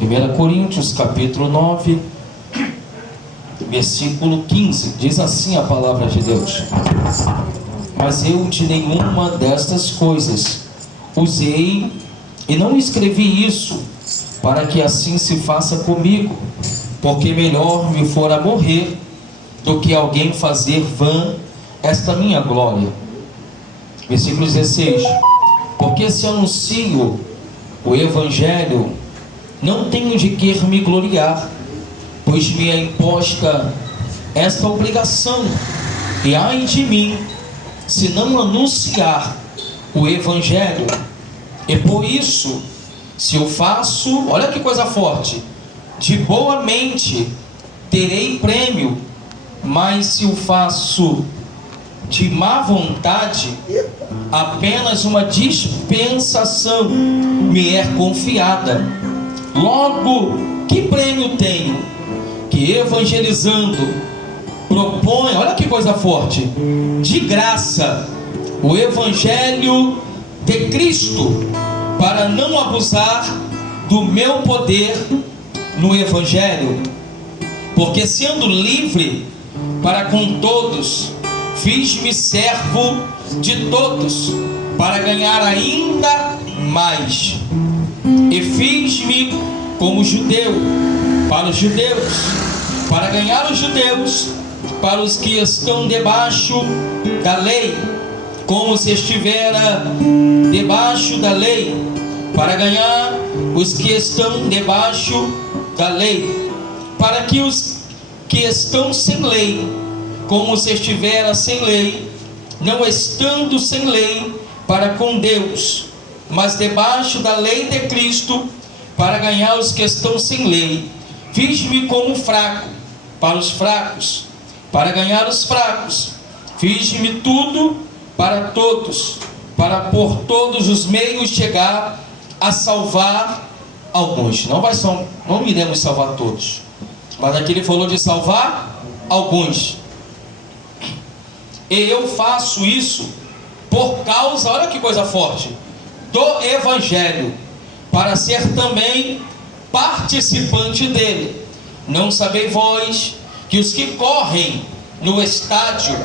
1 Coríntios capítulo 9, versículo 15, diz assim a palavra de Deus: mas eu de nenhuma destas coisas usei, e não escrevi isso, para que assim se faça comigo, porque melhor me fora morrer, do que alguém fazer vã esta minha glória. Versículo 16: porque se anuncio o Evangelho, não tenho de que me gloriar, pois me é imposta esta obrigação, e ai de mim, se não anunciar o Evangelho. E por isso, se eu faço, olha que coisa forte, de boa mente, terei prêmio, mas se eu faço de má vontade, apenas uma dispensação me é confiada. Logo, que prêmio tenho? Que evangelizando propõe, olha que coisa forte, de graça, o Evangelho de Cristo, para não abusar do meu poder no Evangelho. Porque sendo livre para com todos, fiz-me servo de todos, para ganhar ainda mais. E fiz-me como judeu para os judeus, para ganhar os judeus, para os que estão debaixo da lei, como se estivera debaixo da lei, para ganhar os que estão debaixo da lei, para que os que estão sem lei, como se estivera sem lei, não estando sem lei para com Deus, mas debaixo da lei de Cristo, para ganhar os que estão sem lei. Fiz-me como fraco para os fracos, para ganhar os fracos. Fiz-me tudo para todos, para por todos os meios chegar a salvar alguns. Não iremos salvar todos, mas aqui ele falou de salvar alguns. E eu faço isso por causa, olha que coisa forte, do Evangelho, para ser também participante dele. Não sabeis vós que os que correm no estádio,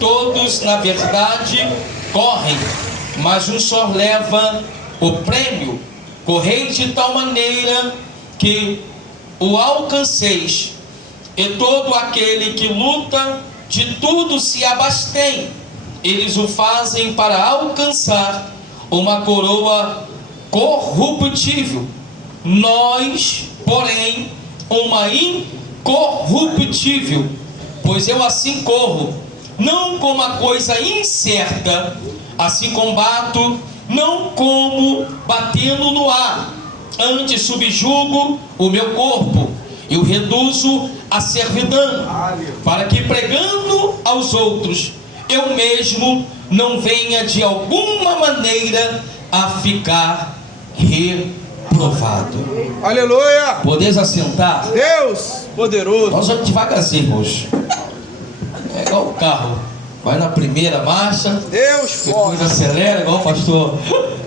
todos na verdade correm, mas um só leva o prêmio? Correi de tal maneira que o alcanceis. E todo aquele que luta de tudo se abstém. Eles o fazem para alcançar uma coroa corruptível, nós, porém, uma incorruptível. Pois eu assim corro, não como a coisa incerta, assim combato, não como batendo no ar, antes subjugo o meu corpo e o reduzo à servidão, para que pregando aos outros, eu mesmo não venha de alguma maneira a ficar reprovado. Aleluia! Podeis assentar? Deus poderoso. Nós vamos devagarzinho, irmãos. É igual o carro, vai na primeira marcha, Deus depois forte. acelera, igual o pastor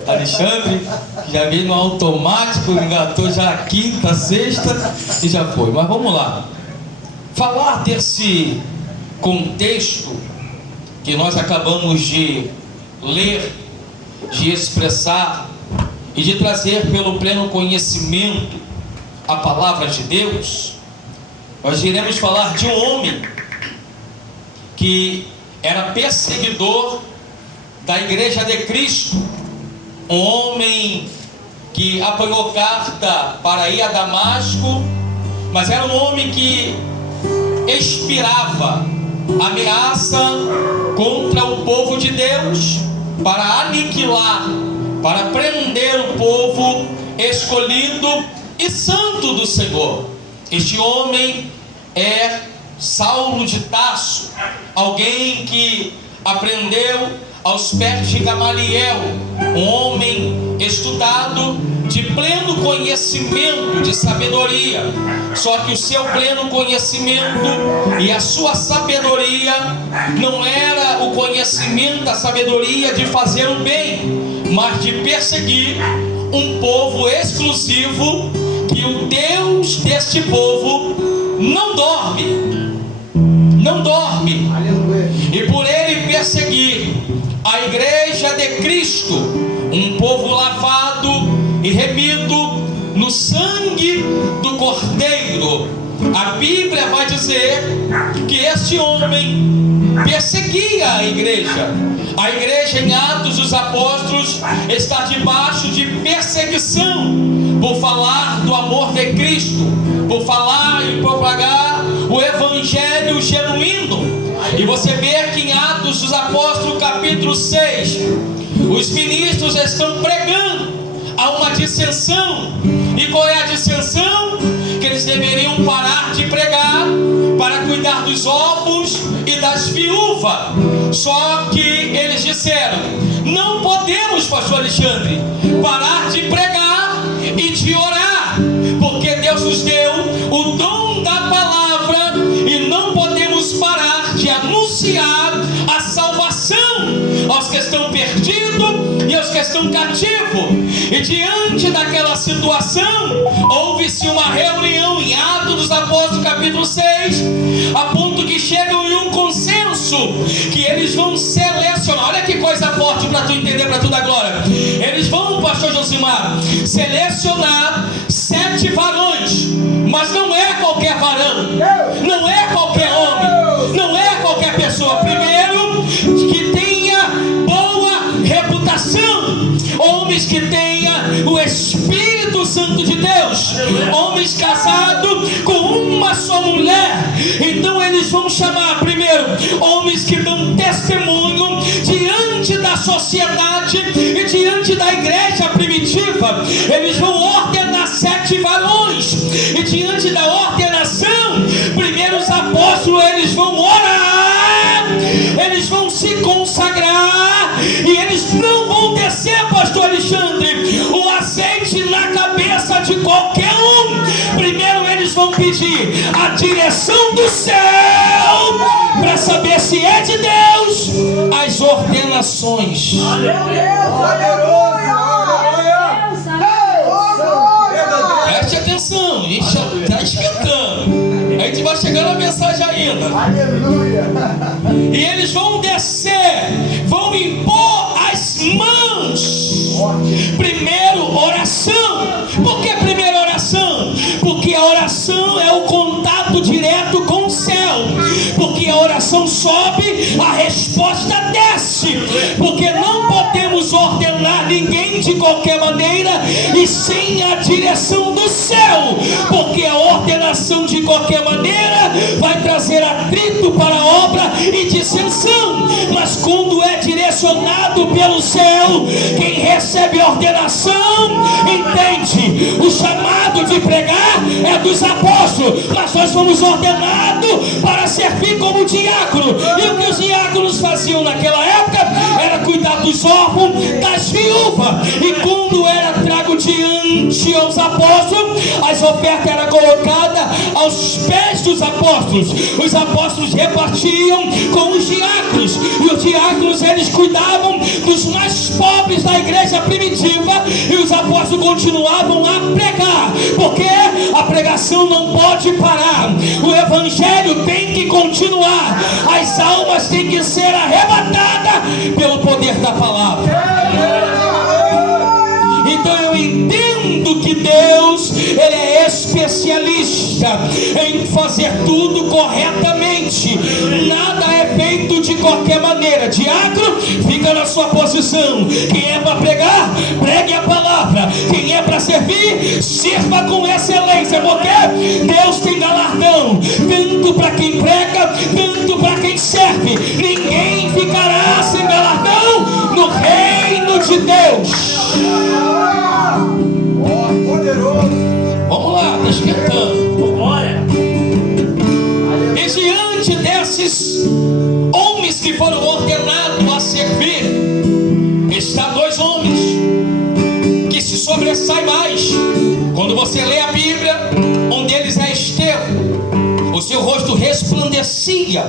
Alexandre, que já veio no automático, engatou já a quinta, a sexta e já foi. Mas vamos lá. Falar desse contexto que nós acabamos de ler, de expressar e de trazer pelo pleno conhecimento a palavra de Deus, nós iremos falar de um homem que era perseguidor da Igreja de Cristo, um homem que apanhou carta para ir a Damasco, mas era um homem que expirava ameaça contra o povo de Deus, para aniquilar, para prender o povo escolhido e santo do Senhor. Este homem é Saulo de Tarso, alguém que aprendeu aos pés de Gamaliel, um homem estudado, de pleno conhecimento, de sabedoria. Só que o seu pleno conhecimento e a sua sabedoria não era o conhecimento, a sabedoria de fazer o bem, mas de perseguir um povo exclusivo que o Deus deste povo não dorme, e por ele perseguir a igreja de Cristo, um povo lavado e remido no sangue do Cordeiro, a Bíblia vai dizer que este homem perseguia a igreja. A igreja em Atos dos Apóstolos está debaixo de perseguição por falar do amor de Cristo, por falar e propagar o evangelho genuíno. E você vê que em Atos dos Apóstolos capítulo 6, os ministros estão pregando a uma dissensão. E qual é a dissensão? Que eles deveriam parar de pregar para cuidar dos órfãos e das viúvas. Só que eles disseram: não podemos, pastor Alexandre, parar de pregar e de orar, porque Deus nos deu o dom da palavra e não podemos parar de anunciar a salvação aos que estão perdidos e aos que estão cativos. E diante daquela situação, houve-se uma reunião em Atos dos Apóstolos capítulo 6, a ponto que chegam em um consenso que eles vão selecionar. Olha que coisa forte para tu entender, para tu dar glória. Eles vão, pastor Josimar, selecionar 7 varões, mas não é qualquer varão, não é qualquer homem, não é qualquer pessoa. Primeiro, que tenha boa reputação, homens que tenha o Espírito Santo de Deus, homens casados com uma só mulher. Então eles vão chamar primeiro homens que dão testemunho diante da sociedade e diante da igreja primitiva. Eles vão ordenar 7 varões, e diante da ordenação, primeiro os apóstolos, eles vão orar, eles vão se consagrar, e eles não vão descer, pastor Alexandre, o azeite na cabeça de qualquer um. Primeiro eles vão pedir a direção do céu para saber se é de Deus as ordenações. Preste atenção, a gente já está esquentando. A gente vai chegando a mensagem ainda. Aleluia. E eles vão descer, vão impor as mãos. Primeiro, oração. Por que primeiro oração? Porque a oração é o contato direto com o céu. Porque a oração sobe, a resposta desce. Porque não podemos ordenar ninguém de qualquer maneira e sem a direção do céu. Porque a ordenação de qualquer maneira vai trazer atrito para a obra e dissensão. Mas quando é direcionado pelo céu, quem recebe a ordenação entende. O chamado de pregar é dos apóstolos, mas nós fomos ordenados para servir como diácono. E o que os diáconos faziam naquela época era cuidar dos órfãos, das viúvas. E quando era trago diante aos apóstolos, as ofertas eram colocadas aos pés dos apóstolos. Os apóstolos repartiam com os diáconos, e os diáconos eles cuidavam dos mais pobres da igreja primitiva, e os apóstolos continuavam a pregar, porque a pregação não pode parar, o evangelho tem que continuar, as almas têm que ser arrebatadas pelo poder da palavra. Então eu entendo que Deus, Ele é especialista em fazer tudo corretamente. Nada é feito de qualquer maneira. Diácono, fica na sua posição. Quem é para pregar, pregue a palavra. Quem é para servir, sirva com excelência, porque Deus tem galardão, tanto para quem prega, tanto para quem serve. Ninguém ficará sem galardão no reino de Deus. Vamos lá, está esquentando. E diante desses homens que foram ordenados a servir, está 2 homens que se sobressaem mais. Quando você lê a Bíblia, um deles é Estevão. O seu rosto resplandecia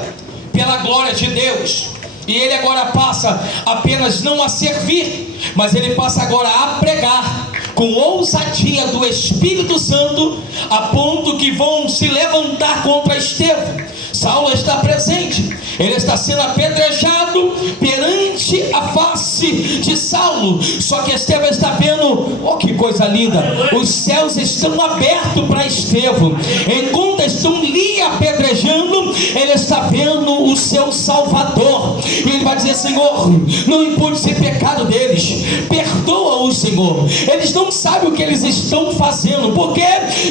pela glória de Deus. E ele agora passa apenas não a servir, mas ele passa agora a pregar. com ousadia do Espírito Santo, a ponto que vão se levantar contra Estevão. Saulo está presente, ele está sendo apedrejado perante a face de Saulo. Só que Estevão está vendo, oh que coisa linda, os céus estão abertos para Estevão. Enquanto estão lhe apedrejando, ele está vendo o seu Salvador. E ele vai dizer: Senhor, não impute esse pecado deles, perdoa-os, Senhor. Eles não sabem o que eles estão fazendo, porque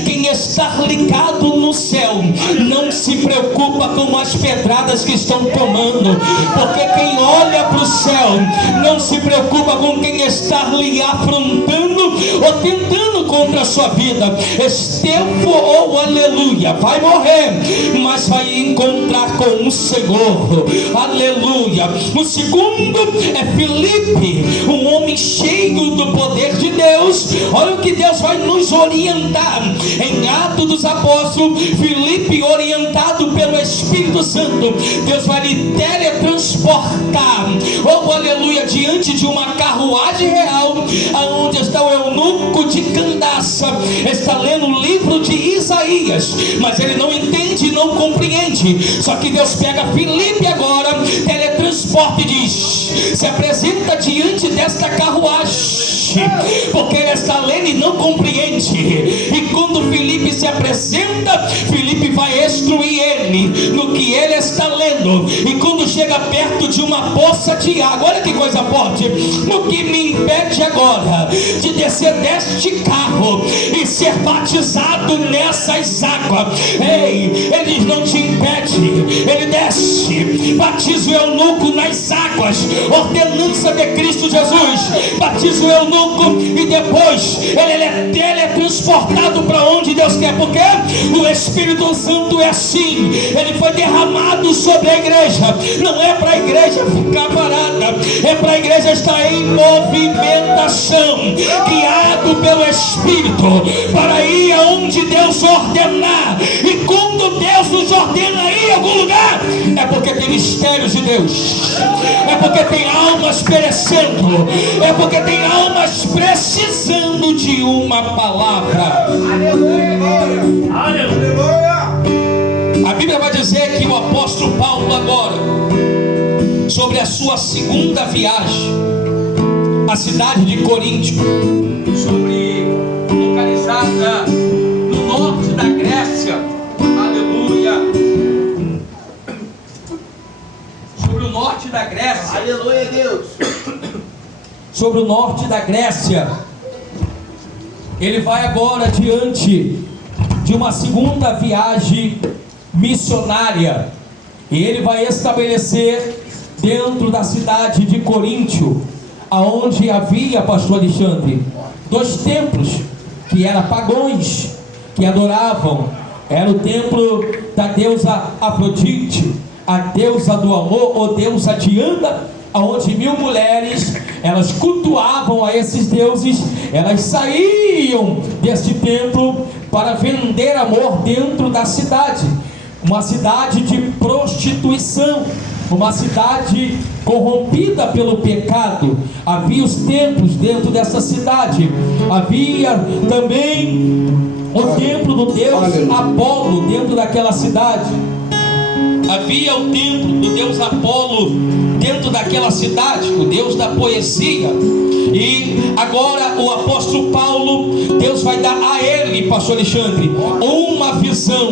quem está ligado no céu não se preocupa com as pedradas que estão tomando, porque quem olha para o céu não se preocupa com quem está lhe afrontando ou tentando contra a sua vida. Estevão, oh aleluia, vai morrer, mas vai encontrar com o Senhor, aleluia. O segundo é Filipe, um homem cheio do poder de Deus. Olha o que Deus vai nos orientar em Atos dos Apóstolos. Filipe, orientado pelo Espírito Santo, Deus vai lhe teletransportar, oh aleluia, diante de uma carruagem real, aonde está o eunuco de Candaça. Está lendo o livro de Isaías, mas ele não entende, não compreende. Só que Deus pega Filipe agora, teletransporta e diz: se apresenta diante desta carruagem, porque ele está lendo e não compreende. E quando Filipe se apresenta, Filipe vai instruir ele no que ele está lendo. E quando chega perto de uma poça de água, olha que coisa forte, o que me impede agora de descer deste carro e ser batizado nessas águas? Ei, ele não te impede, ele desce, batiza o eunuco nas águas, ordenança de Cristo Jesus, batiza o eunuco e depois ele é teletransportado para onde Deus quer, porque o Espírito Santo é assim, ele foi derramado sobre a igreja. Não é para a igreja ficar parada, é para a igreja estar em movimentação, guiado pelo Espírito, para ir aonde Deus ordenar. E quando Deus nos ordena a ir a algum lugar, é porque tem mistérios de Deus, é porque tem almas perecendo, é porque tem almas precisando de uma palavra. Aleluia! Aleluia! A Bíblia vai dizer que o apóstolo Paulo agora, sobre a sua segunda viagem à cidade de Coríntio, localizada no norte da Grécia, aleluia, sobre o norte da Grécia, Aleluia, Deus! sobre o norte da Grécia, ele vai agora diante de uma segunda viagem missionária, e ele vai estabelecer dentro da cidade de Coríntio, aonde havia, pastor Alexandre, 2 templos que eram pagãos, que adoravam. Era o templo da deusa Afrodite, a deusa do amor, ou deusa Diana, aonde 1000 mulheres, elas cultuavam a esses deuses. Elas saíam deste templo para vender amor dentro da cidade, uma cidade de prostituição, uma cidade corrompida pelo pecado. Havia os templos dentro dessa cidade, havia também o templo do deus Apolo dentro daquela cidade, havia o templo do deus Apolo dentro daquela cidade, o deus da poesia. E agora o apóstolo Paulo, Deus vai dar a ele, pastor Alexandre, uma visão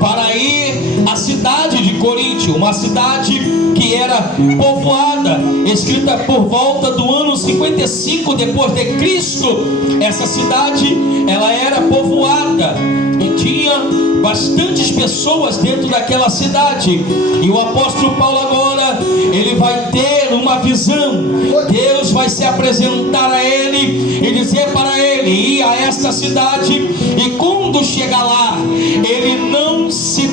para ir à cidade de Coríntio, uma cidade que era povoada, escrita por volta do ano 55 depois de Cristo. Essa cidade, ela era povoada e tinha bastantes pessoas dentro daquela cidade. E o apóstolo Paulo agora, ele vai ter uma visão. Deus vai se apresentar a ele e dizer para ele ir a esta cidade, e quando chegar lá, ele não se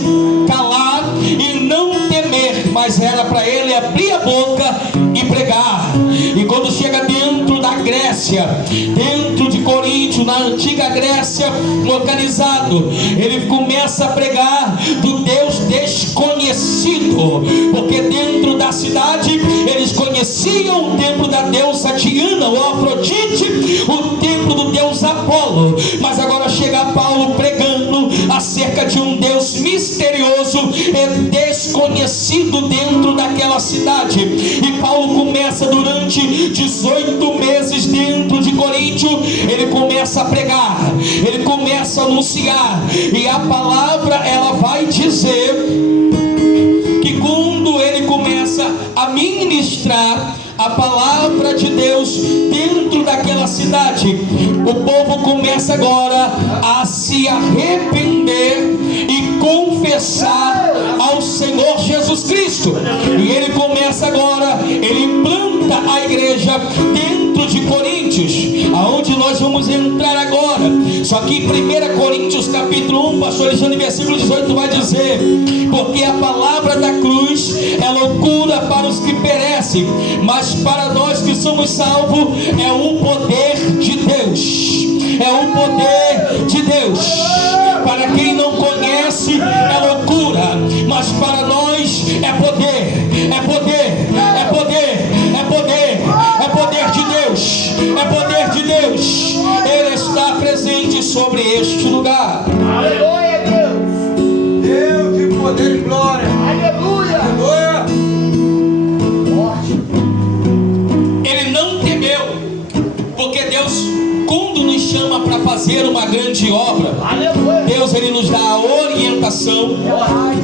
calar e não temer, mas era para ele abrir a boca e pregar. E quando chega dentro da Grécia, dentro de Coríntio, na antiga Grécia, localizado, ele começa a pregar do Deus desconhecido, porque dentro da cidade eles conheciam conheciam o templo da deusa Diana, ou Afrodite, o templo do deus Apolo. Mas agora chega Paulo pregando acerca de um Deus misterioso e desconhecido dentro daquela cidade. E Paulo começa durante 18 meses dentro de Coríntio, ele começa a pregar, ele começa a anunciar, e a palavra ela vai dizer que quando ele começa a ministrar a palavra de Deus dentro daquela cidade, o povo começa agora a se arrepender e confessar ao Senhor Jesus Cristo. E ele começa agora, ele implanta a igreja dentro de Coríntios, aonde nós vamos entrar agora. Só que em 1 Coríntios capítulo 1, pastor Alexandre, versículo 18 vai dizer: porque a palavra da cruz é loucura para os que perecem, mas para nós que somos salvos é um poder de Deus. É um poder de Deus. Para quem não conhece é loucura, mas para nós é poder. É poder, é poder, é poder, é poder de Deus. É poder de Deus. Ele está presente sobre este lugar. Aleluia, Deus. Deus de poder e glória. Aleluia. Aleluia. Ele não temeu, porque Deus, quando nos chama para fazer uma grande obra, Deus ele nos dá a orientação,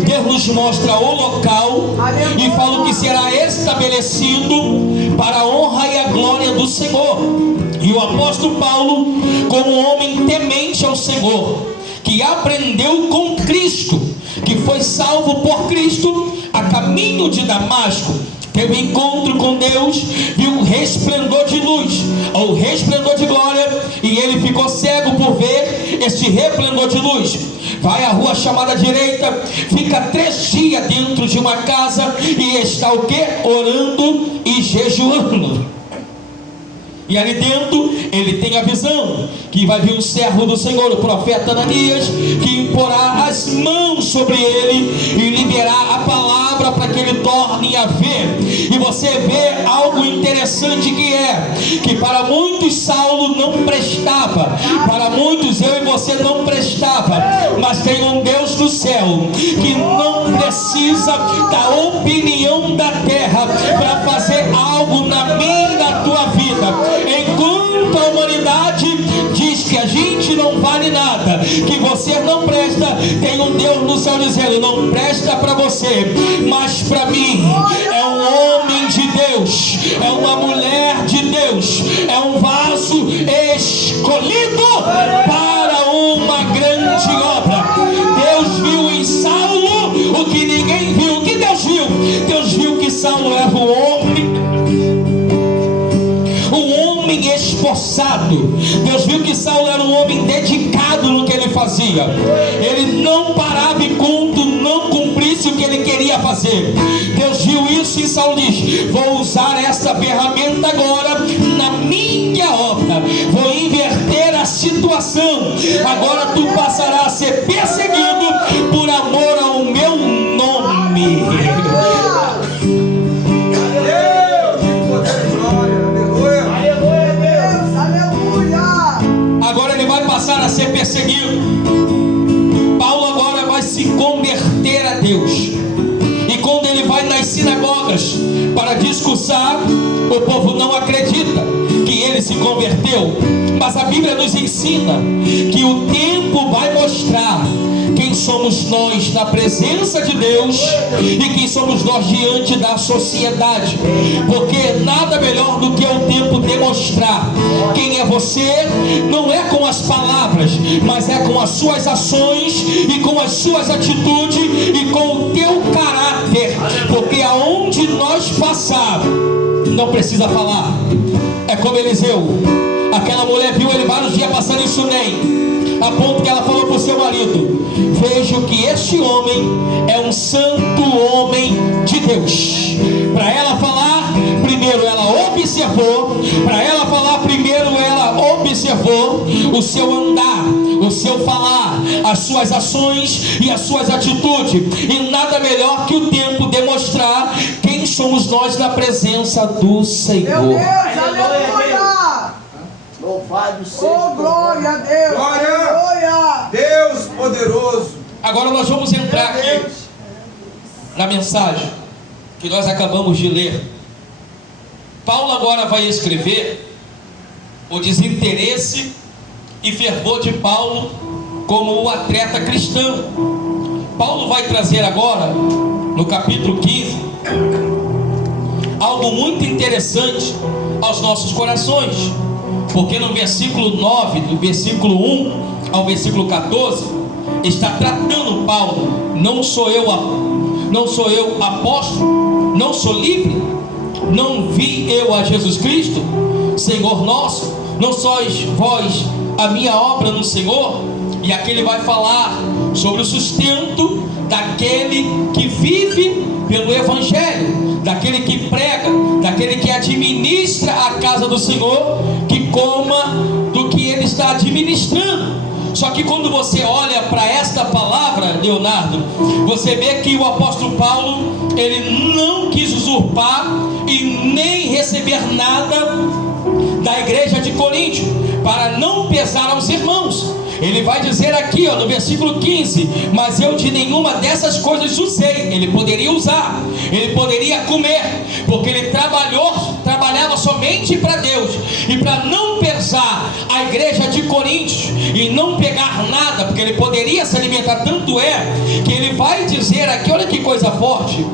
Deus nos mostra o local e fala que será estabelecido para a honra e a glória do Senhor. E o apóstolo Paulo, como homem temente ao Senhor, que aprendeu com Cristo, que foi salvo por Cristo a caminho de Damasco, teve um encontro com Deus, viu um resplendor de luz, ou resplendor de glória, e ele ficou cego por ver este resplendor de luz. Vai à rua chamada direita, fica 3 dias dentro de uma casa e está o que? Orando e jejuando. E ali dentro ele tem a visão que vai vir um servo do Senhor, o profeta Ananias, que imporá as mãos sobre ele e liberar a palavra para que ele torne a ver. E você vê algo interessante, que é que para muitos Saulo não prestava, para muitos eu e você não prestava, mas tem um Deus do céu que não precisa da opinião da terra para fazer algo na minha e na tua vida. Enquanto a humanidade diz que a gente não vale nada, que você não presta, tem um Deus no céu dizendo: não presta para você, mas para mim. É um homem de Deus, é uma mulher de Deus, é um vaso escolhido para uma grande obra. Deus viu em Saulo o que ninguém viu. O que Deus viu? Deus viu que Saulo era um homem esforçado. Deus viu que Saulo era um homem dedicado no que ele fazia. Ele não parava enquanto não cumprisse o que ele queria fazer. Deus viu isso e Saulo diz: vou usar essa ferramenta agora na minha obra, vou inverter a situação. Agora tu passarás a ser perseguido por amor ao meu nome. Passar a ser perseguido. Paulo agora vai se converter a Deus, e quando ele vai nas sinagogas para discursar, o povo não acredita que ele se converteu. Mas a Bíblia nos ensina que o tempo vai mostrar quem somos nós na presença de Deus e quem somos nós diante da sociedade, porque nada melhor do que o tempo demonstrar quem é você. Não é com as palavras, mas é com as suas ações e com as suas atitudes e com o teu caráter, porque aonde nós passarmos não precisa falar. É como Eliseu, aquela mulher viu ele vários dias passando em Sunem, a ponto que ela falou para o seu marido: vejo que este homem é um santo homem de Deus. Para ela falar, primeiro ela observou. Para ela falar, primeiro ela observou louvor, o seu andar, o seu falar, as suas ações e as suas atitudes. E nada melhor que o tempo demonstrar quem somos nós na presença do Senhor. Meu Deus, aleluia! Louvado seja. Oh, glória a Deus! Glória! Aleluia! Deus poderoso. Agora nós vamos entrar Meu aqui Deus. na mensagem que nós acabamos de ler. Paulo agora vai escrever o desinteresse e fervor de Paulo como o atleta cristão. Paulo vai trazer agora, no capítulo 15, algo muito interessante aos nossos corações, porque no versículo 9, do versículo 1 ao versículo 14, está tratando Paulo: não sou eu apóstolo, não sou livre, não vi eu a Jesus Cristo, Senhor nosso, não sois vós a minha obra no Senhor? E aqui ele vai falar sobre o sustento daquele que vive pelo Evangelho, daquele que prega, daquele que administra a casa do Senhor, que coma do que ele está administrando. Só que quando você olha para esta palavra, Leonardo, você vê que o apóstolo Paulo, ele não quis usurpar e nem receber nada da igreja de Coríntio, para não pesar aos irmãos. Ele vai dizer aqui, no versículo 15: mas eu de nenhuma dessas coisas usei. Ele poderia usar, ele poderia comer, porque ele trabalhava somente para Deus, e para não pesar a igreja de Coríntios e não pegar nada, porque ele poderia se alimentar. Tanto é que ele vai dizer aqui, olha que coisa forte,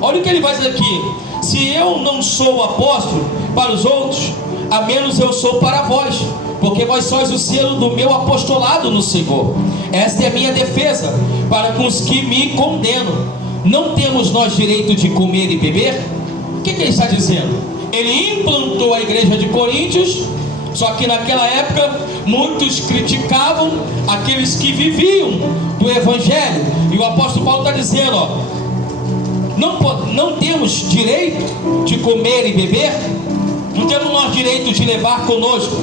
olha o que ele vai dizer aqui: se eu não sou apóstolo para os outros, a menos eu sou para vós, porque vós sois o selo do meu apostolado no Senhor. Esta é a minha defesa para com os que me condenam. Não temos nós direito de comer e beber? O que ele está dizendo? Ele implantou a igreja de Coríntios, só que naquela época muitos criticavam aqueles que viviam do Evangelho, e o apóstolo Paulo está dizendo, não temos direito de comer e beber? Não temos nós direito de levar conosco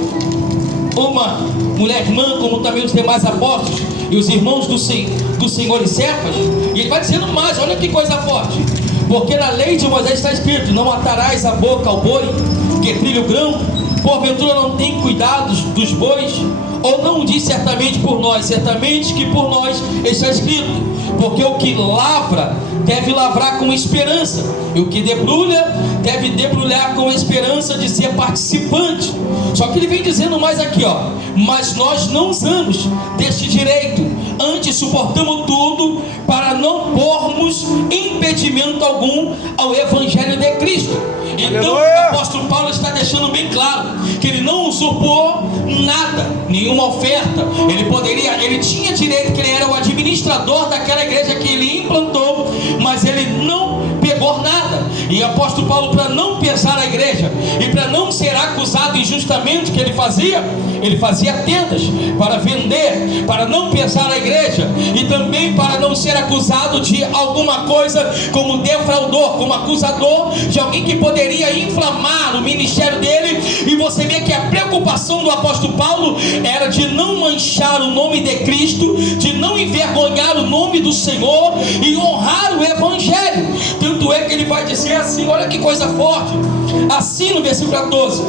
uma mulher irmã, como também os demais apóstolos e os irmãos do Senhor e Cefas? E ele vai dizendo mais, olha que coisa forte: porque na lei de Moisés está escrito: não atarás a boca ao boi que trilha o grão, porventura não tem cuidado dos bois? Ou não diz certamente por nós? Certamente que por nós está escrito: porque o que lavra deve lavrar com esperança, e o que debrulha deve debrulhar com a esperança de ser participante. Só que ele vem dizendo mais aqui, mas nós não usamos deste direito, antes suportamos tudo para não pormos impedimento algum ao Evangelho de Cristo. Então o apóstolo Paulo está deixando bem claro que ele não usurpou nada, nenhuma oferta. Ele tinha direito, que ele era o administrador daquela igreja que ele implantou, mas ele não pegou nada. E o apóstolo Paulo, para não pesar a igreja e para não ser acusado injustamente, que ele fazia tendas para vender, para não pesar a igreja, e também para não ser acusado de alguma coisa como defraudor, como acusador de alguém que poderia inflamar o ministério dele. E você vê que a preocupação do apóstolo Paulo era de não manchar o nome de Cristo, de não envergonhar o nome do Senhor e honrar o Evangelho. Tanto é que ele vai dizer assim, olha que coisa forte, assim no versículo 14: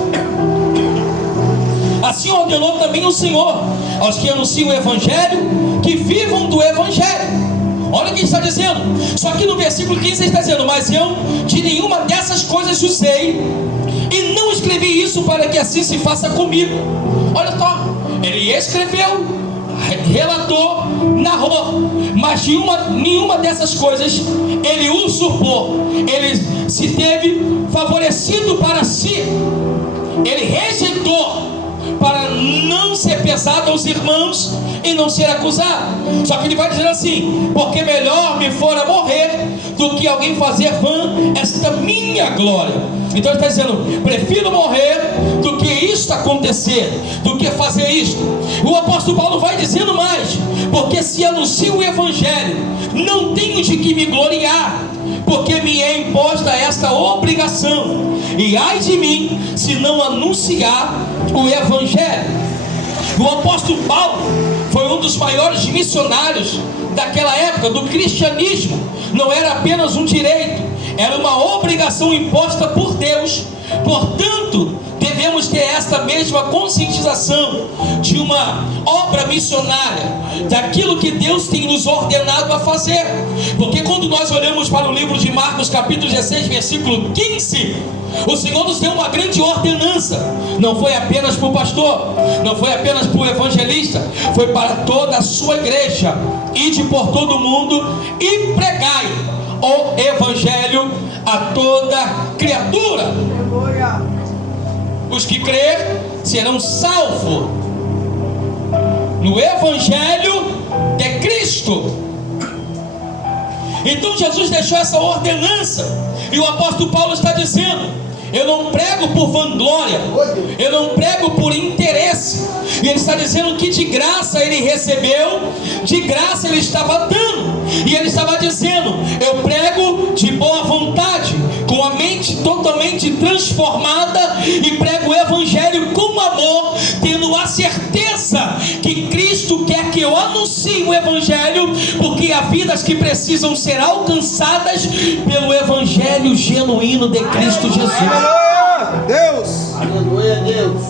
assim ordenou também o Senhor aos que anunciam o Evangelho, que vivam do Evangelho. Olha o que ele está dizendo. Só que no versículo 15 ele está dizendo: mas eu de nenhuma dessas coisas usei, e não escrevi isso para que assim se faça comigo. Olha só, ele escreveu, relatou, narrou, mas nenhuma dessas coisas ele usurpou. Ele se teve favorecido para si, ele rejeitou para não ser pesado aos irmãos e não ser acusado. Só que ele vai dizer assim: porque melhor me fora morrer do que alguém fazer vã esta minha glória. Então ele está dizendo: prefiro morrer do que isto acontecer, do que fazer isto. O apóstolo Paulo vai dizendo mais: porque se anuncio o evangelho, não tenho de que me gloriar, porque me é imposta esta obrigação, e ai de mim se não anunciar o evangelho. O apóstolo Paulo foi um dos maiores missionários daquela época do cristianismo. Não era apenas um direito, era uma obrigação imposta por Deus. Portanto, devemos ter esta mesma conscientização de uma obra missionária, daquilo que Deus tem nos ordenado a fazer. Porque quando nós olhamos para o livro de Marcos capítulo 16, versículo 15, o Senhor nos deu uma grande ordenança. Não foi apenas para o pastor, não foi apenas para o evangelista, foi para toda a sua igreja: ide por todo o mundo e pregai o evangelho a toda criatura. Os que crer serão salvos no evangelho de Cristo. Então Jesus deixou essa ordenança, e o apóstolo Paulo está dizendo: eu não prego por vanglória, eu não prego por interesse. E ele está dizendo que de graça ele recebeu, de graça ele estava dando. E ele estava dizendo: eu prego de boa vontade, com a mente totalmente transformada, e prego o evangelho com amor, tendo a certeza que Cristo quer que eu anuncie o evangelho, porque há vidas que precisam ser alcançadas pelo evangelho genuíno de Cristo Jesus. Aleluia, Deus. Aleluia, Deus.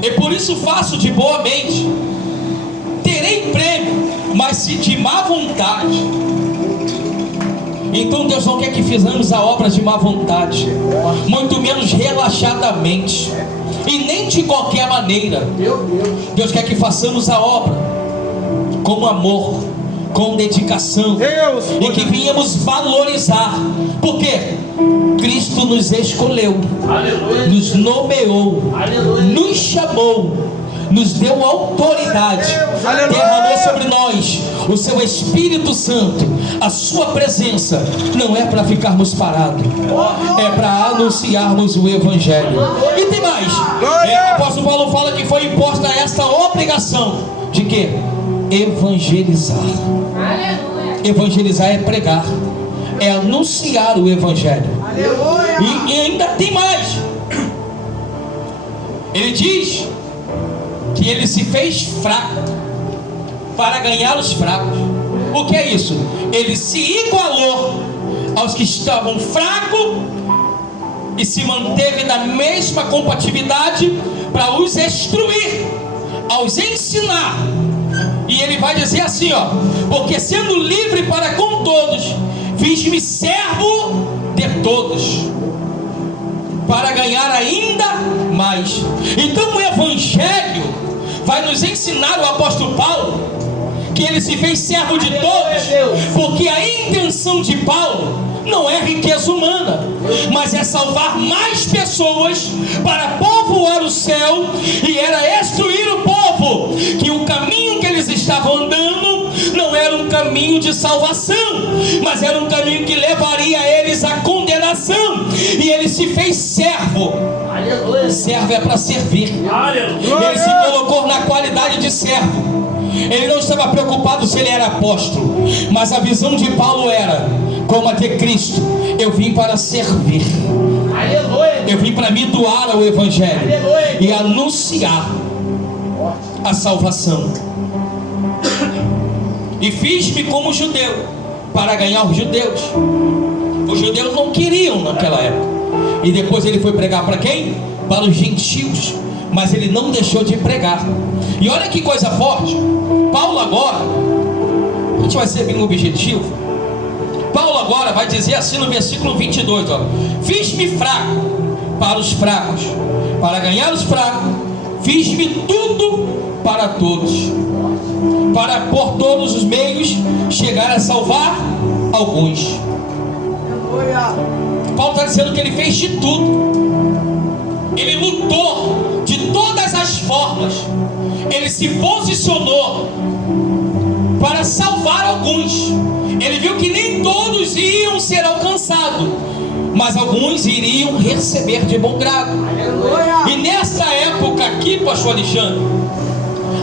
E por isso faço de boa mente. Terei prêmio, mas se de má vontade. Então Deus não quer que fizemos a obra de má vontade, muito menos relaxadamente, e nem de qualquer maneira. Deus quer que façamos a obra com amor, com dedicação, Deus, e que venhamos valorizar. Porque Cristo nos escolheu, nos nomeou, nos chamou, nos deu autoridade, derramou sobre nós o seu Espírito Santo. A sua presença não é para ficarmos parados, é para anunciarmos o evangelho. E tem mais, o apóstolo Paulo fala que foi imposta esta obrigação de quê? Evangelizar. Evangelizar é pregar, é anunciar o evangelho. E ainda tem mais. Ele diz que ele se fez fraco para ganhar os fracos. O que é isso? Ele se igualou aos que estavam fracos e se manteve na mesma compatibilidade para os instruir, aos ensinar. E ele vai dizer assim, ó: porque sendo livre para com todos, fiz-me servo de todos, para ganhar ainda mais. Então o evangelho vai nos ensinar, o apóstolo Paulo, que ele se fez servo de todos, porque a intenção de Paulo não é riqueza humana, mas é salvar mais pessoas para povoar o céu, e era instruir o povo que o caminho que eles estavam andando não era um caminho de salvação, mas era um caminho que levaria eles à condenação. E ele se fez servo. Servo é para servir. Ele se colocou na qualidade de servo. Ele não estava preocupado se ele era apóstolo, mas a visão de Paulo era como a de Cristo: eu vim para servir, eu vim para me doar ao evangelho e anunciar a salvação. E fiz-me como judeu para ganhar os judeus. Os judeus não queriam naquela época. E depois ele foi pregar para quem? Para os gentios. Mas ele não deixou de pregar. E olha que coisa forte. Paulo agora, a gente vai ser bem objetivo. Paulo agora vai dizer assim no versículo 22, ó: fiz-me fraco para os fracos, para ganhar os fracos, fiz-me tudo para todos, para por todos os meios chegar a salvar alguns. Paulo está dizendo que ele fez de tudo. Ele lutou de todas as formas. Ele se posicionou para salvar alguns. Ele viu que nem todos iam ser alcançados, mas alguns iriam receber de bom grado. E nessa época aqui, pastor Alexandre,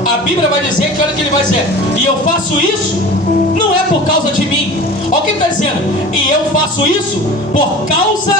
a Bíblia vai dizer que, olha o que ele vai dizer: e eu faço isso, não é por causa de mim. Olha o que ele está dizendo: e eu faço isso por causa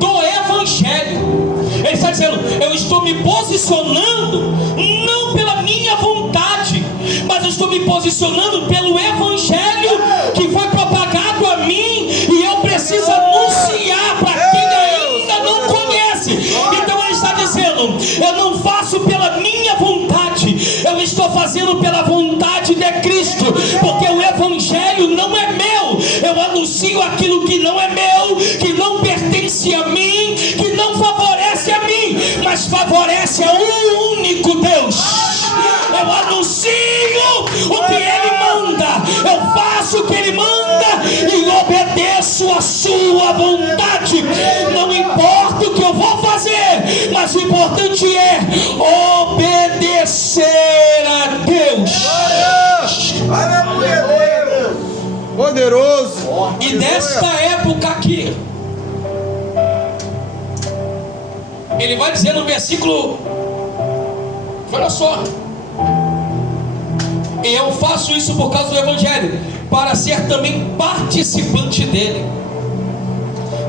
do Evangelho. Ele está dizendo: eu estou me posicionando não pela minha vontade, mas eu estou me posicionando pelo Evangelho que foi propagado a mim, e eu preciso anunciar para quem ainda não conhece. Então ele está dizendo: eu não faço pela minha vontade, eu estou fazendo pela vontade de Cristo, porque o Evangelho não é meu. Eu anuncio aquilo que não é meu, que não pertence a mim, que não favorece a mim, mas favorece a um único Deus. Eu anuncio o que Ele manda, eu faço o que Ele manda e obedeço a sua vontade. Não importa o que eu vou fazer, mas o importante é obedecer a Deus. Aleluia, Deus. Poderoso. E nesta época aqui, ele vai dizer no versículo, olha só: eu faço isso por causa do Evangelho, para ser também participante dele.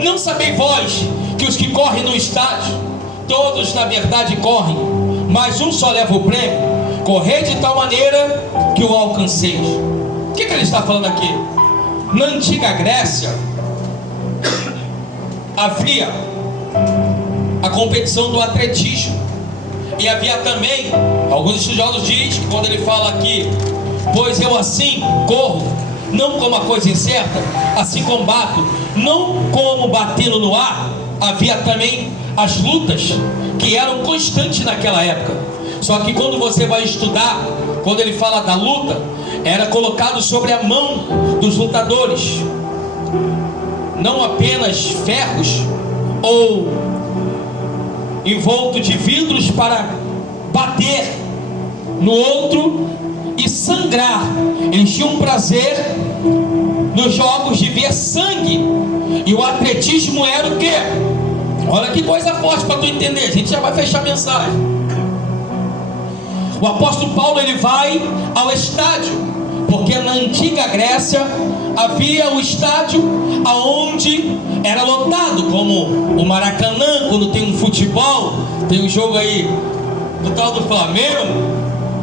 Não sabeis vós que os que correm no estádio, todos na verdade correm, mas um só leva o prêmio? Correi de tal maneira que o alcanceis. O que ele está falando aqui? Na antiga Grécia havia a competição do atletismo, e havia também, alguns estudiosos dizem que quando ele fala aqui: pois eu assim corro, não como a coisa incerta, assim combato, não como batendo no ar. Havia também as lutas que eram constantes naquela época. Só que quando você vai estudar, quando ele fala da luta, era colocado sobre a mão dos lutadores não apenas ferros ou envolto de vidros para bater no outro e sangrar. Eles tinham prazer nos jogos de ver sangue. E o atletismo era o quê? Olha que coisa forte para tu entender. A gente já vai fechar a mensagem. O apóstolo Paulo, ele vai ao estádio, porque na antiga Grécia havia o estádio aonde era lotado, como o Maracanã, quando tem um futebol, tem um jogo aí do tal do Flamengo,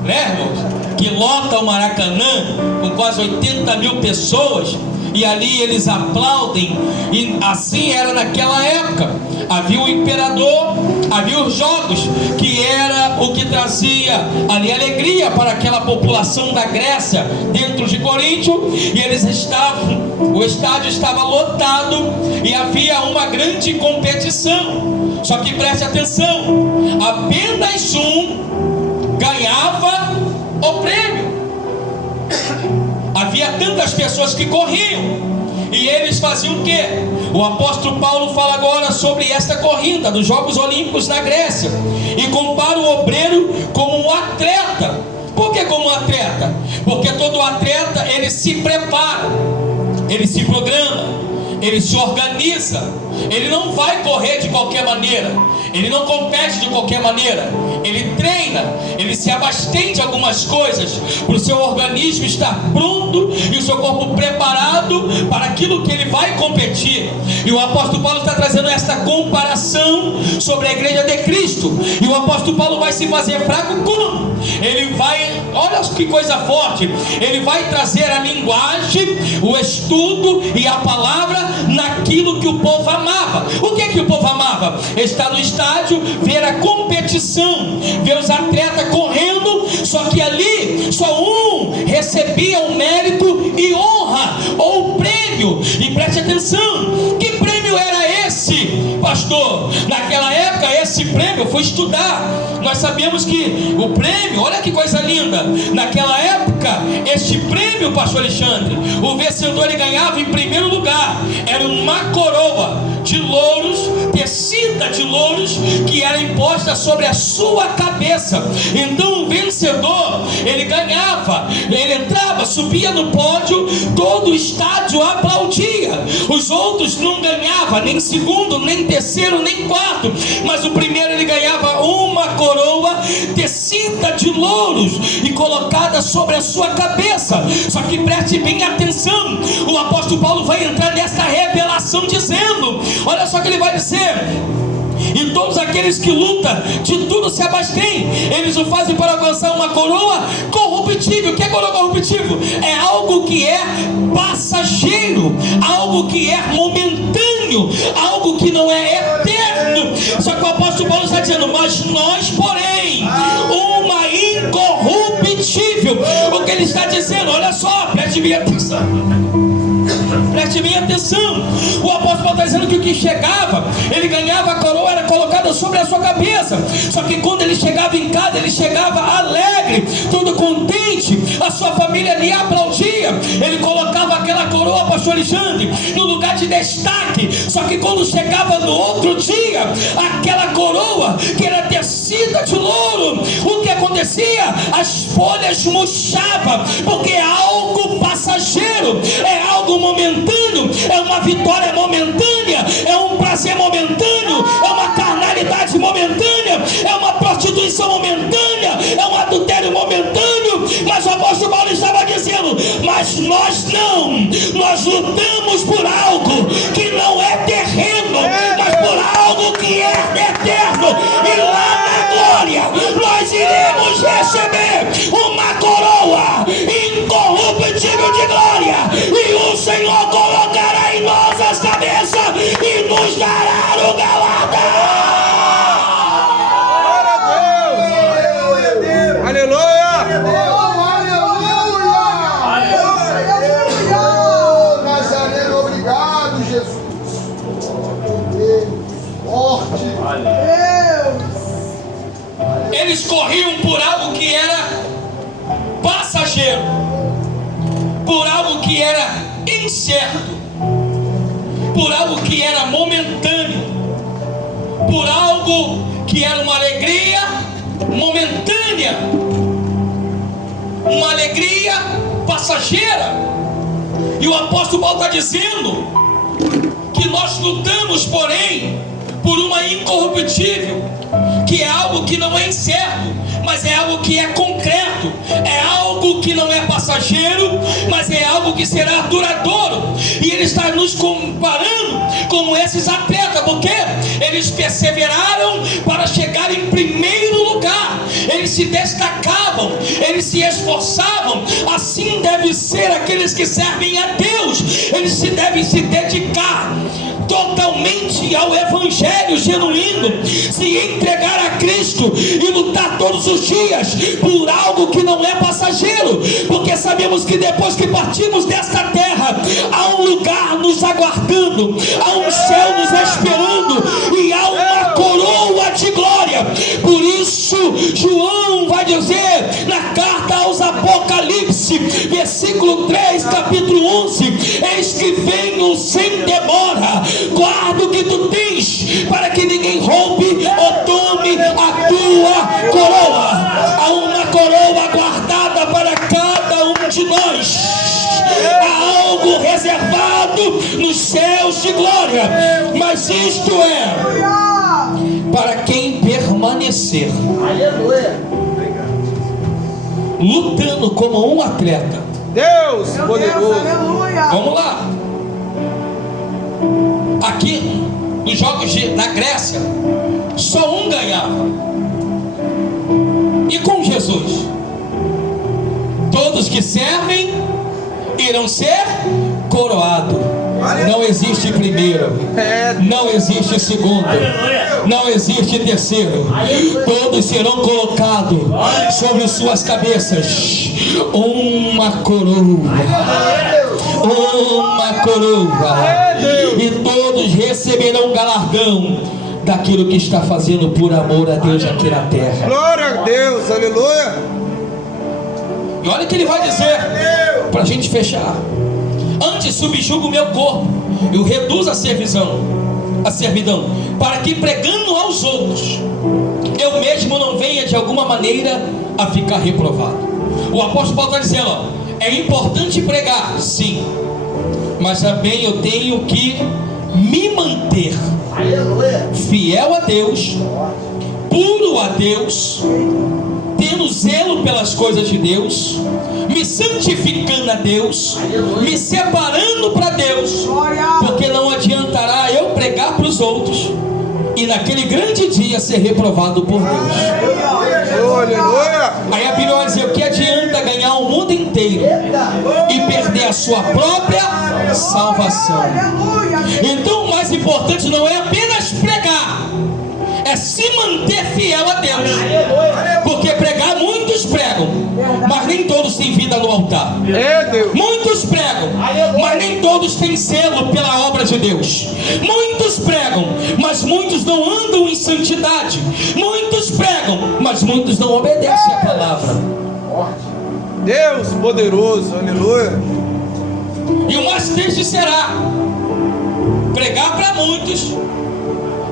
né, irmãos? Que lota o Maracanã com quase 80 mil pessoas, e ali eles aplaudem. E assim era naquela época. Havia o imperador, havia os jogos, que era o que trazia ali alegria para aquela população da Grécia dentro de Coríntio. E eles estavam, o estádio estava lotado e havia uma grande competição. Só que preste atenção, apenas um ganhava o prêmio. Havia tantas pessoas que corriam, e eles faziam o quê? O apóstolo Paulo fala agora sobre esta corrida dos Jogos Olímpicos na Grécia, e compara o obreiro como um atleta. Por que como um atleta? Porque todo atleta, ele se prepara, ele se programa, ele se organiza. Ele não vai correr de qualquer maneira, ele não compete de qualquer maneira, ele treina, ele se abastém de algumas coisas para o seu organismo estar pronto e o seu corpo preparado para aquilo que ele vai competir. E o apóstolo Paulo está trazendo esta comparação sobre a igreja de Cristo. E o apóstolo Paulo vai se fazer fraco como? Ele vai, olha que coisa forte, ele vai trazer a linguagem, o estudo e a palavra naquilo que o povo amava. O que é que o povo amava? Estar no estádio, ver a competição, ver os atletas correndo. Só que ali só um recebia o mérito e honra, ou prêmio. E preste atenção, que prêmio era esse, pastor? Naquela época esse prêmio, eu fui estudar, nós sabemos que o prêmio, olha que coisa linda, naquela época este prêmio, pastor Alexandre, o vencedor ele ganhava em primeiro lugar, era uma coroa de louros, tecida de louros, que era imposta sobre a sua cabeça. Então o vencedor, ele ganhava, ele entrava, subia no pódio, todo o estádio aplaudia. Os outros não ganhavam, ganhava nem segundo, nem terceiro, nem quarto, mas o primeiro ele ganhava uma coroa tecida de louros e colocada sobre a sua cabeça. Só que preste bem atenção, o apóstolo Paulo vai entrar nessa revelação dizendo, olha só o que ele vai dizer: e todos aqueles que lutam de tudo se abstêm, eles o fazem para alcançar uma coroa corruptível. O que é coroa corruptível? É algo que é passageiro, algo que é momentâneo, algo que não é eterno. Só que o apóstolo Paulo está dizendo, mas nós porém, uma incorruptível. O que ele está dizendo, olha só, preste bem atenção. Preste bem atenção. O apóstolo Paulo está dizendo que o que chegava, ele ganhava a coroa, era colocada sobre a sua cabeça. Só que quando ele chegava em casa, ele chegava alegre, todo contente, a sua família lhe aplaudia. Ele colocava aquela coroa, pastor Alexandre, no lugar de destaque. Só que quando chegava no outro dia, aquela coroa que era tecida de louro, o que acontecia? As folhas murchavam, porque é algo passageiro, é algo momentâneo, é uma vitória momentânea, é um prazer momentâneo, é uma carnalidade momentânea, é uma prostituição momentânea, é um adultério momentâneo. Mas o apóstolo Paulo estava dizendo, mas nós não, nós lutamos por algo que não é terreno, mas por algo que é eterno, e lá na glória nós iremos receber uma coroa incorruptível de glória, e o Senhor colocará em nossas cabeças e nos dará o galardão. Glória a Deus! Aleluia! Nazareno, obrigado, Jesus. Forte. Eles corriam por algo que era passageiro, por algo que era incerto, por algo que era momentâneo, por algo que era uma alegria momentânea, uma alegria passageira. E o apóstolo Paulo está dizendo que nós lutamos, porém, por uma incorruptível, que é algo que não é incerto, mas é algo que é concreto, é algo que não é passageiro, mas é algo que será duradouro. E ele está nos comparando com esses atletas, porque eles perseveraram para chegar em primeiro lugar, eles se destacavam, eles se esforçavam. Assim deve ser aqueles que servem a Deus, eles devem se dedicar totalmente ao evangelho genuíno, se entregar a Cristo e lutar todos os dias por algo que não é passageiro, porque sabemos que depois que partimos desta terra, há um lugar nos aguardando, há um céu nos esperando e há uma coroa de glória. Por isso João vai dizer na carta aos Apocalipse, versículo 3, capítulo 11: eis que venho sem demora, guarda o que tu tens, para que ninguém roube ou tome a tua coroa. Há uma coroa guardada para cada um de nós, há algo reservado nos céus de glória, mas isto é para quem permanecer. Aleluia. Lutando como um atleta. Deus poderoso. Vamos lá. Aqui nos jogos na Grécia, só um ganhava. E com Jesus, todos que servem irão ser coroados. Não existe primeiro, não existe segundo, não existe terceiro. Todos serão colocados sobre suas cabeças uma coroa, uma coroa, e todos receberão galardão daquilo que está fazendo por amor a Deus aqui na terra. Glória a Deus, aleluia. E olha o que ele vai dizer para a gente fechar: antes subjugo o meu corpo, eu reduzo a servidão, para que pregando aos outros, eu mesmo não venha de alguma maneira a ficar reprovado. O apóstolo Paulo está dizendo, é importante pregar, sim, mas também eu tenho que me manter Aleluia. fiel a Deus, puro a Deus, tendo zelo pelas coisas de Deus, me santificando a Deus, me separando para Deus, porque não adiantará eu pregar para os outros e naquele grande dia ser reprovado por Deus. Aleluia. Aí a Bíblia vai dizer: o que adianta ganhar o mundo inteiro e perder a sua própria salvação? Então o mais importante não é apenas pregar, é se manter fiel a Deus. Porque pregar, muitos pregam, mas nem todos têm vida no altar. Muitos pregam, mas nem todos têm zelo pela obra de Deus. Muitos pregam, mas muitos não andam em santidade. Muitos pregam, mas muitos não obedecem a palavra. Deus poderoso, aleluia. E o mais triste será pregar para muitos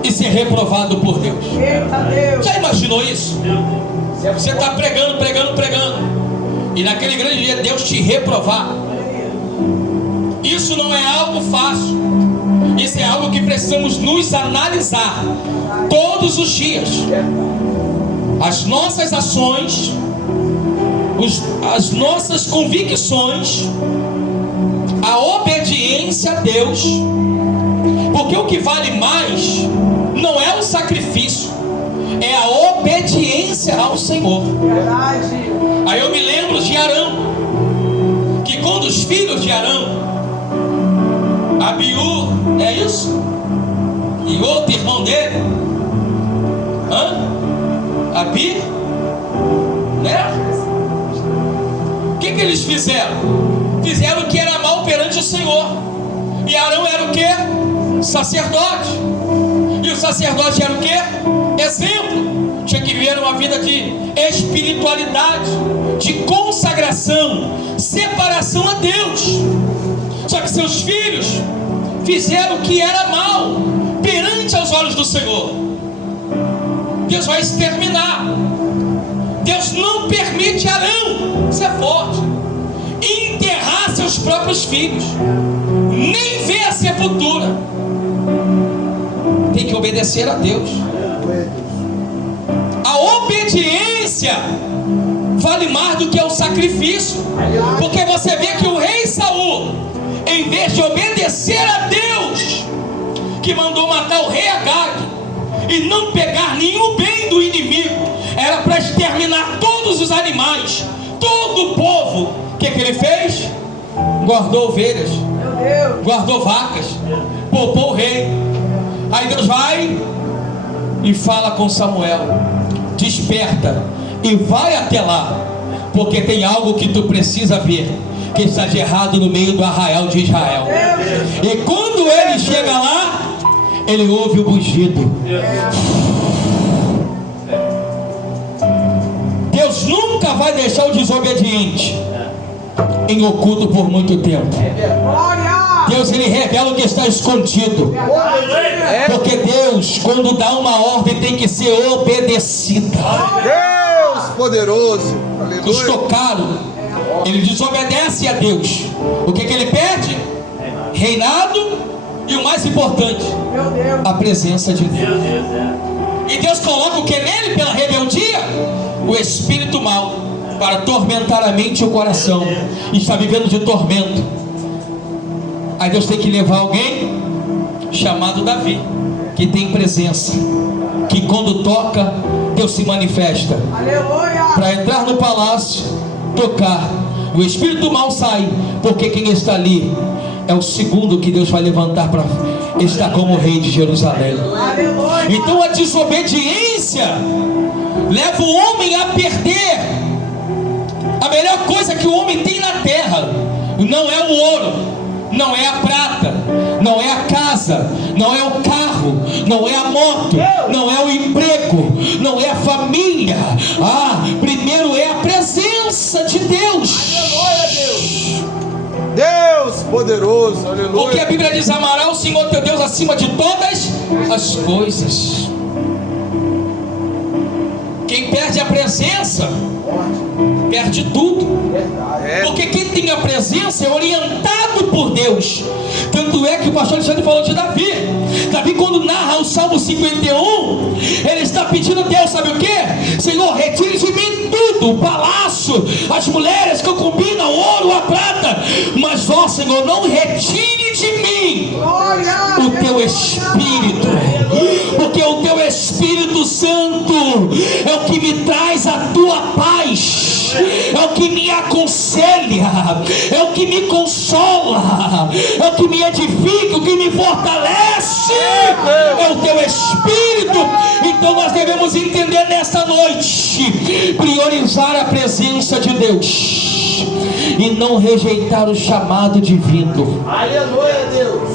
e ser reprovado por Deus. Já imaginou isso? Você está pregando, e naquele grande dia Deus te reprovar. Isso não é algo fácil. Isso é algo que precisamos nos analisar todos os dias. As nossas ações, as nossas convicções, a obediência a Deus. Porque o que vale mais não é o sacrifício, é a obediência ao Senhor. Aí eu me lembro de Arão, que quando os filhos de Arão, Abiú, é isso? E outro irmão dele, Abi, né? O que eles fizeram? Fizeram o que era mal perante o Senhor. E Arão era o que? Sacerdote. E o sacerdote era o que? Exemplo. Tinha que viver uma vida de espiritualidade, de consagração, separação a Deus. Só que seus filhos fizeram o que era mal perante aos olhos do Senhor. Deus vai exterminar. Deus não permite Arão, isso é forte, enterrar seus próprios filhos, nem ver a sepultura. Tem que obedecer a Deus. A obediência vale mais do que o sacrifício. Porque você vê que o rei Saul, em vez de obedecer a Deus, que mandou matar o rei Agag e não pegar nenhum bem do inimigo, era para exterminar todos os animais, todo o povo. O que ele fez? Guardou ovelhas, guardou vacas, poupou o rei. Aí Deus vai e fala com Samuel: desperta e vai até lá, porque tem algo que tu precisa ver, que está de errado no meio do arraial de Israel. E quando ele chega lá, ele ouve o bugido. Deus nunca vai deixar o desobediente em oculto por muito tempo. Deus, ele revela o que está escondido. Porque Deus, quando dá uma ordem, tem que ser obedecida. Deus poderoso, Os aleluia. tocaram, ele desobedece a Deus. O que ele perde? Reinado e o mais importante, a presença de Deus. E Deus coloca o que nele pela rebeldia? O espírito mau, para atormentar a mente e o coração. E está vivendo de tormento. Aí Deus tem que levar alguém chamado Davi, que tem presença, que quando toca, Deus se manifesta. Para entrar no palácio, tocar, o espírito mau sai, porque quem está ali é o segundo que Deus vai levantar para estar como rei de Jerusalém. Então a desobediência leva o homem a perder a melhor coisa que o homem tem na terra. Não é o ouro, não é a prata, não é a casa, não é o carro, não é a moto, não é o emprego, não é a família. Primeiro é a presença de Deus. Deus poderoso, aleluia. Porque a Bíblia diz: amará o Senhor teu Deus acima de todas as coisas. Quem perde a presença perde tudo. É. Porque quem tem a presença é orientado por Deus. Tanto é que o pastor Alexandre falou de Davi. Davi, quando narra o Salmo 51, ele está pedindo a Deus, sabe o que? Senhor, retire de mim tudo, o palácio, as mulheres, concubina, o ouro, a prata, mas ó Senhor, não retire de mim o teu Espírito, porque o teu Espírito Santo é o que me traz a tua paz, é o que me aconselha, é o que me consola, é o que me edifica, o que me fortalece, é o teu Espírito. Então nós devemos entender nesta noite, priorizar a presença de Deus e não rejeitar o chamado divino. Aleluia, Deus.